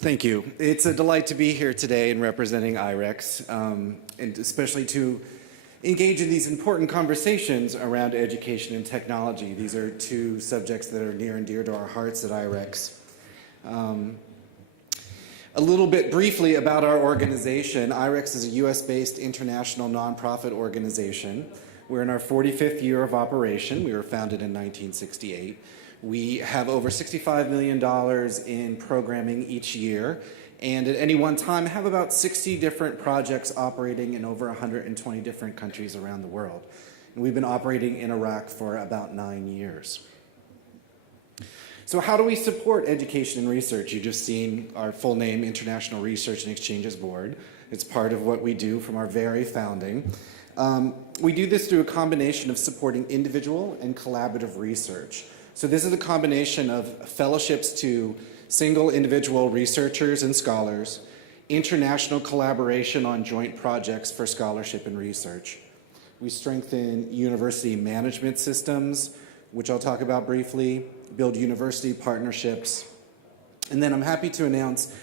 Thank you. It's a delight to be here today in representing IREX, and especially to engage in these important conversations around education and technology. These are two subjects that are near and dear to our hearts at IREX. A little bit briefly about our organization. IREX is a US-based international nonprofit organization. We're in our 45th year of operation. We were founded in 1968. We have over $65 million in programming each year, and at any one time have about 60 different projects operating in over 120 different countries around the world. And we've been operating in Iraq for about 9 years. So how do we support education and research? You've just seen our full name, International Research and Exchanges Board. It's part of what we do from our very founding. We do this through a combination of supporting individual and collaborative research. So this is a combination of fellowships to single individual researchers and scholars, international collaboration on joint projects for scholarship and research. We strengthen university management systems, which I'll talk about briefly, build university partnerships. And then I'm happy to announce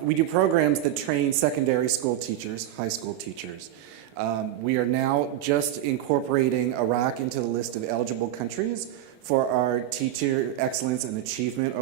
we do programs that train secondary school teachers, high school teachers. We are now just incorporating Iraq into the list of eligible countries for our Teacher Excellence and Achievement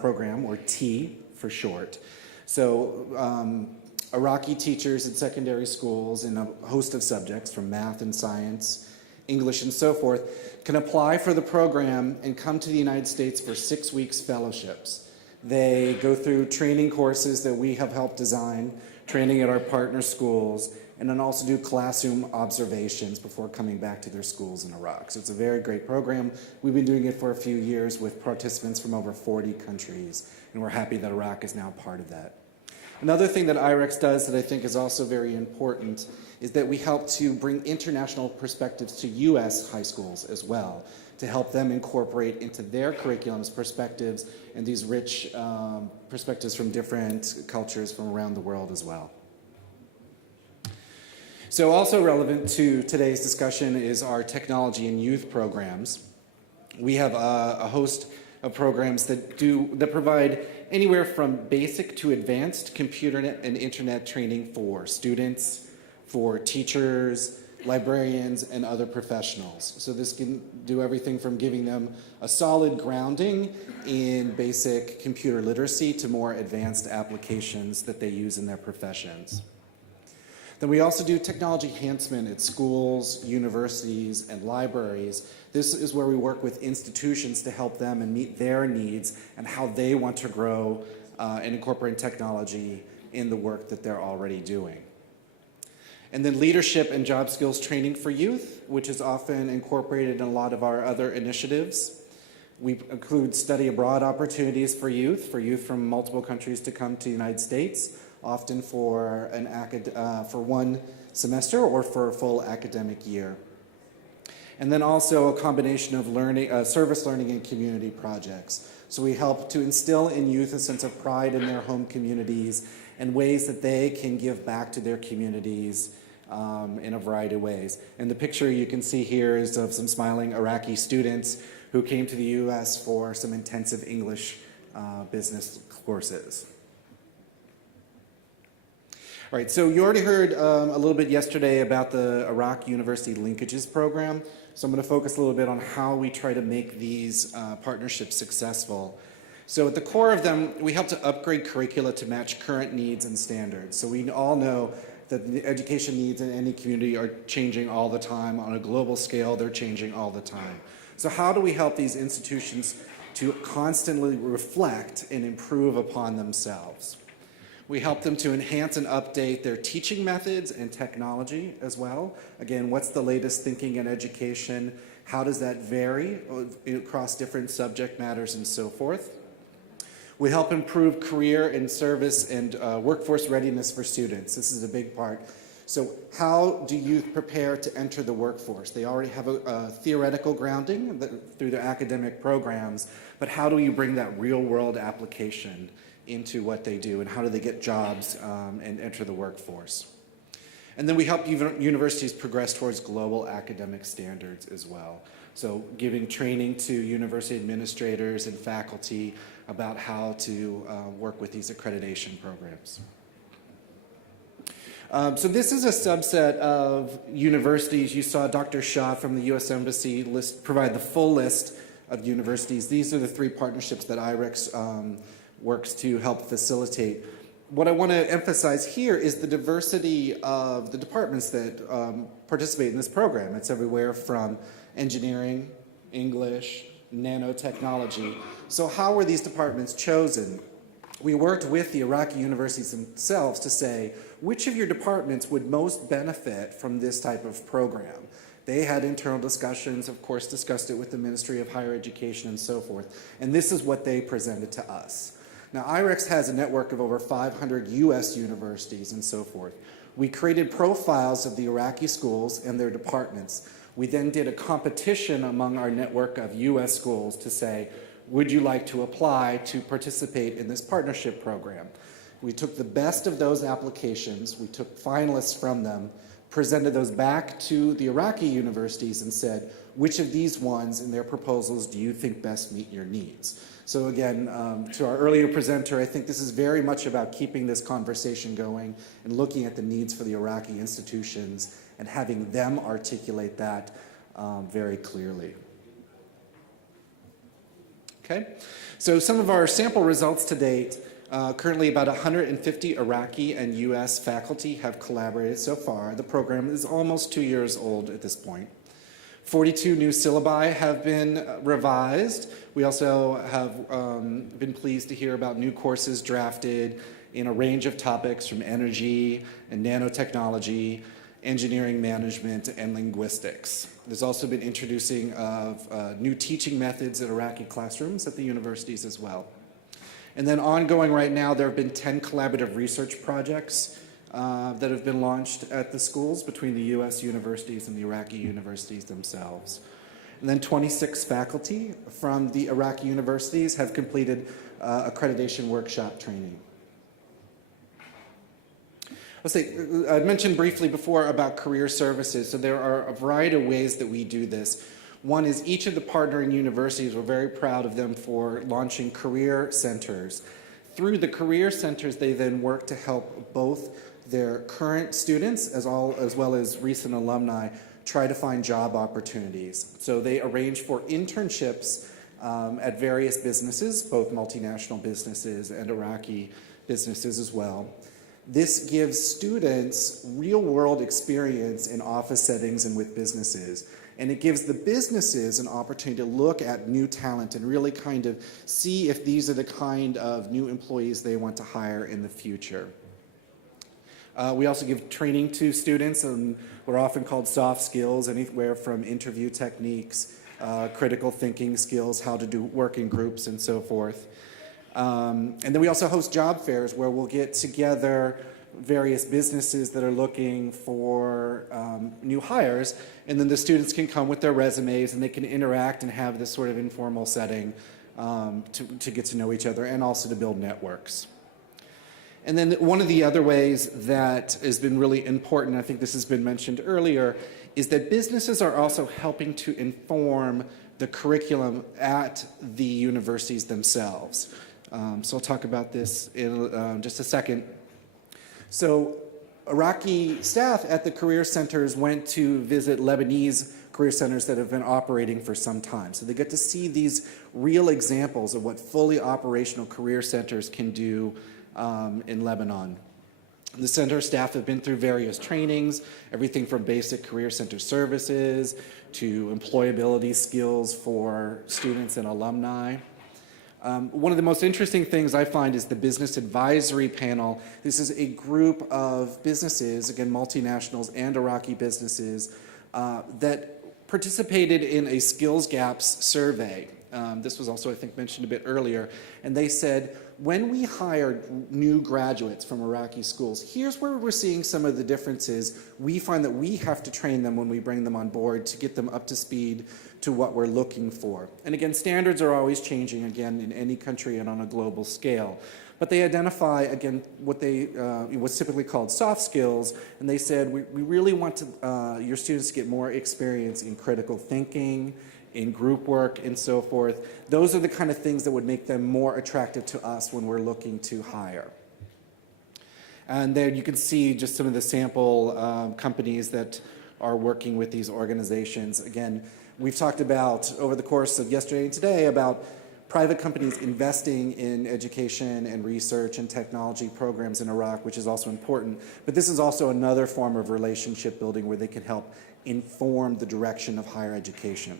Program, or T for short. So Iraqi teachers in secondary schools in a host of subjects from math and science, English and so forth, can apply for the program and come to the United States for 6 weeks fellowships. They go through training courses that we have helped design, training at our partner schools, and then also do classroom observations before coming back to their schools in Iraq. So it's a very great program. We've been doing it for a few years with participants from over 40 countries, and we're happy that Iraq is now part of that. Another thing that IREX does that I think is also very important is that we help to bring international perspectives to US high schools as well, to help them incorporate into their curriculums perspectives and these rich perspectives from different cultures from around the world as well. So also relevant to today's discussion is our technology and youth programs. We have a host of programs that provide anywhere from basic to advanced computer and internet training for students, for teachers, librarians, and other professionals. So this can do everything from giving them a solid grounding in basic computer literacy to more advanced applications that they use in their professions. Then we also do technology enhancement at schools, universities, and libraries. This is where we work with institutions to help them and meet their needs and how they want to grow and incorporate technology in the work that they're already doing. And then leadership and job skills training for youth, which is often incorporated in a lot of our other initiatives. We include study abroad opportunities for youth from multiple countries to come to the United States, often for one semester or for a full academic year. And then also a combination of learning, service learning and community projects. So we help to instill in youth a sense of pride in their home communities and ways that they can give back to their communities in a variety of ways. And the picture you can see here is of some smiling Iraqi students who came to the US for some intensive English business courses. All right, so you already heard a little bit yesterday about the Iraq University Linkages program. So I'm going to focus a little bit on how we try to make these partnerships successful. So at the core of them, we help to upgrade curricula to match current needs and standards. So we all know that the education needs in any community are changing all the time. On a global scale, they're changing all the time. So how do we help these institutions to constantly reflect and improve upon themselves? We help them to enhance and update their teaching methods and technology as well. Again, what's the latest thinking in education? How does that vary across different subject matters and so forth? We help improve career and service and workforce readiness for students. This is a big part. So how do youth prepare to enter the workforce? They already have a theoretical grounding through their academic programs, but how do you bring that real world application into what they do, and how do they get jobs and enter the workforce? And then we help universities progress towards global academic standards as well. So giving training to university administrators and faculty about how to work with these accreditation programs. So this is a subset of universities. You saw Dr. Shah from the U.S. Embassy provide the full list of universities. These are the 3 partnerships that IREX works to help facilitate. What I want to emphasize here is the diversity of the departments that participate in this program. It's everywhere from engineering, English, nanotechnology. So how were these departments chosen? We worked with the Iraqi universities themselves to say, which of your departments would most benefit from this type of program? They had internal discussions, of course, discussed it with the Ministry of Higher Education and so forth. And this is what they presented to us. Now, IREX has a network of over 500 US universities and so forth. We created profiles of the Iraqi schools and their departments. We then did a competition among our network of US schools to say, would you like to apply to participate in this partnership program? We took the best of those applications, we took finalists from them, presented those back to the Iraqi universities and said, which of these ones in their proposals do you think best meet your needs? So again, to our earlier presenter, I think this is very much about keeping this conversation going and looking at the needs for the Iraqi institutions and having them articulate that very clearly. Okay, so some of our sample results to date. Currently about 150 Iraqi and US faculty have collaborated so far. The program is almost 2 years old at this point. 42 new syllabi have been revised. We also have been pleased to hear about new courses drafted in a range of topics from energy and nanotechnology, engineering management, and linguistics. There's also been introducing of new teaching methods in Iraqi classrooms at the universities as well. And then ongoing right now, there have been 10 collaborative research projects that have been launched at the schools between the US universities and the Iraqi universities themselves. And then 26 faculty from the Iraqi universities have completed accreditation workshop training. I mentioned briefly before about career services. So there are a variety of ways that we do this. One is each of the partnering universities, we're very proud of them for launching career centers. Through the career centers, they then work to help both their current students as well as recent alumni try to find job opportunities. So they arrange for internships at various businesses, both multinational businesses and Iraqi businesses as well. This gives students real-world experience in office settings and with businesses. And it gives the businesses an opportunity to look at new talent and really kind of see if these are the kind of new employees they want to hire in the future. We also give training to students on what are often called soft skills, anywhere from interview techniques, critical thinking skills, how to do work in groups, and so forth. And then we also host job fairs where we'll get together various businesses that are looking for new hires, and then the students can come with their resumes and they can interact and have this sort of informal setting to get to know each other and also to build networks. And then one of the other ways that has been really important, I think this has been mentioned earlier, is that businesses are also helping to inform the curriculum at the universities themselves. So I'll talk about this in just a second. So Iraqi staff at the career centers went to visit Lebanese career centers that have been operating for some time. So they get to see these real examples of what fully operational career centers can do in Lebanon. The center staff have been through various trainings, everything from basic career center services to employability skills for students and alumni. One of the most interesting things I find is the business advisory panel. This is a group of businesses, again, multinationals and Iraqi businesses, that participated in a skills gaps survey. This was also, I think, mentioned a bit earlier. And they said, when we hire new graduates from Iraqi schools, here's where we're seeing some of the differences. We find that we have to train them when we bring them on board to get them up to speed to what we're looking for. And again, standards are always changing, again, in any country and on a global scale. But they identify, again, what's typically called soft skills, and they said, we really want your students to get more experience in critical thinking, in group work, and so forth. Those are the kind of things that would make them more attractive to us when we're looking to hire. And there you can see just some of the sample companies that are working with these organizations. Again, we've talked about, over the course of yesterday and today, about private companies investing in education and research and technology programs in Iraq, which is also important. But this is also another form of relationship building where they can help inform the direction of higher education.